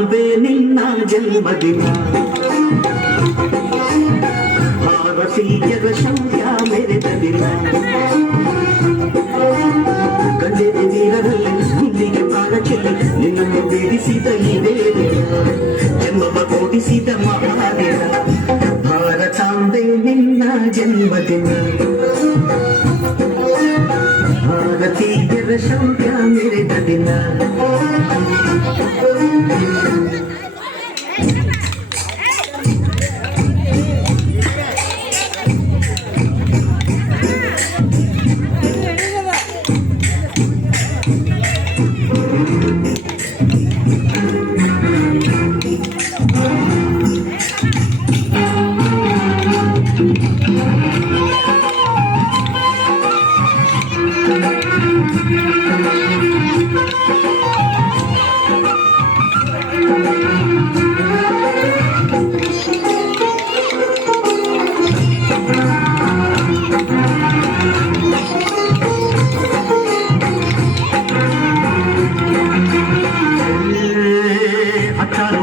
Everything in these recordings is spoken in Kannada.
ಭಾರತಾಂಬೆ ನಿನ್ನ ಜನ್ಮದಿನ ಭಾರತೀಯರ ಶೌರ್ಯ ಮೆರೆದ ದಿನ ಗಂಡೆದೆ ನೀರರಲ್ಲಿ ಗುಂಡಿಗೆ ಪ್ರಾಣ ಚೆಲ್ಲಿ ನಿನ್ನನ್ನು ಬೇಡಿಸಿದ ಇದೇ ದಿನ ಜನ್ಮವ ಕೊಡಿಸಿದ ಮಹಾದಿನ ಭಾರತಾಂಬೆ ನಿನ್ನ ಜನ್ಮದಿನ ಭಾರತೀಯರ ಶೌರ್ಯ ಮೆರೆದ ದಿನ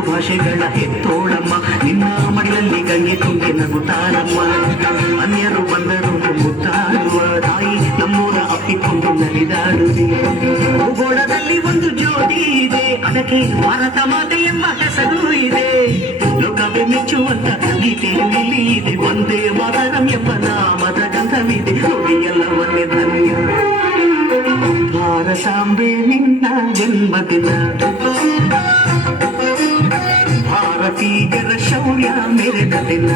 ಭಾಷೆಗಳ ಹೆತ್ತೋಳಮ್ಮ ನಿನ್ನ ಮಡಿಲಲ್ಲಿ ಗಂಗೆ ತುಂಬಿ ನಗುತ್ತಾರಮ್ಮ ಅನ್ಯರು ಬಂದರು ಮುತ್ತಾಡುವ ತಾಯಿ ನಮ್ಮೂರ ಅಪ್ಪಿಕೊಂಡು ನಲಿದಾಡುವೆ ಭೂಗೋಳದಲ್ಲಿ ಒಂದು ಜ್ಯೋತಿ ಇದೆ ಅದಕ್ಕೆ ಭಾರತ ಮಾತೆ ಎಂಬ ಹೆಸರು ಇದೆ ಲೋಕವೇ ಮೆಚ್ಚುವಂತ ಗೀತೆಯಲ್ಲಿ ಇದೆ ಒಂದೇ ಮಾತರಂ ಎಂಬ ನಾಮದ ಗಂಧವಿದೆ ಎಲ್ಲವನ್ನೇ ಧನ್ಯ ಭಾರತಾಂಬೆ ನಿನ್ನ ಜನ್ಮದಿನ ಭಾರತೀಯರ ಶೌರ್ಯ ಮೆರೆದ ದಿನ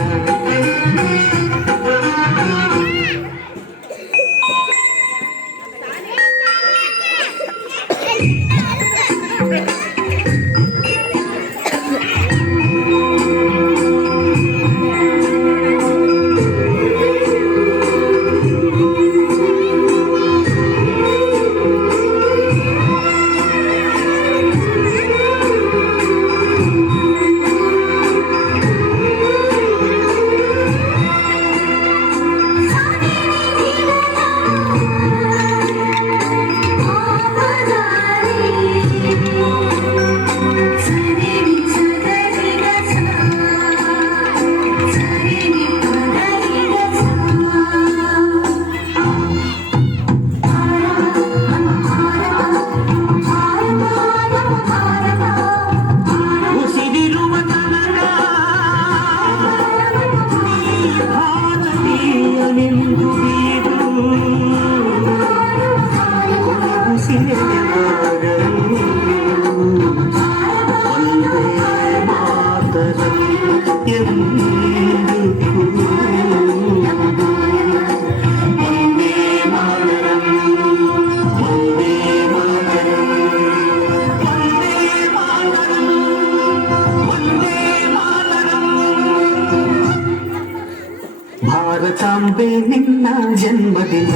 ಭಾರತಾಂಬೆ ನಿನ್ನ ಜನ್ಮದಿನ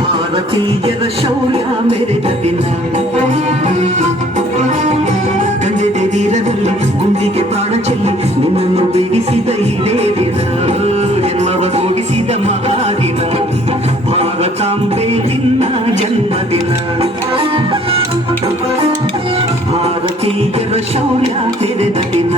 ಭಾರತೀಯರ ಶೌರ್ಯ ಮೆರೆದ ದಿನ ಗಂಗೆದೆ ನೀರದಲ್ಲಿ ಗುಂಡಿಗೆ ಪ್ರಾಣ ಚೆಲ್ಲಿ ನಿನ್ನನ್ನು ಬೇಡಿಸಿದ ಇದೇ ದಿನ ಜನ್ಮವ ಕೂಡಿಸಿದ ಮಹಾದಿನ ಭಾರತಾಂಬೆ ನಿನ್ನ ಜನ್ಮದಿನ ಭಾರತೀಯರ ಶೌರ್ಯ ಮೆರೆದ ದಿನ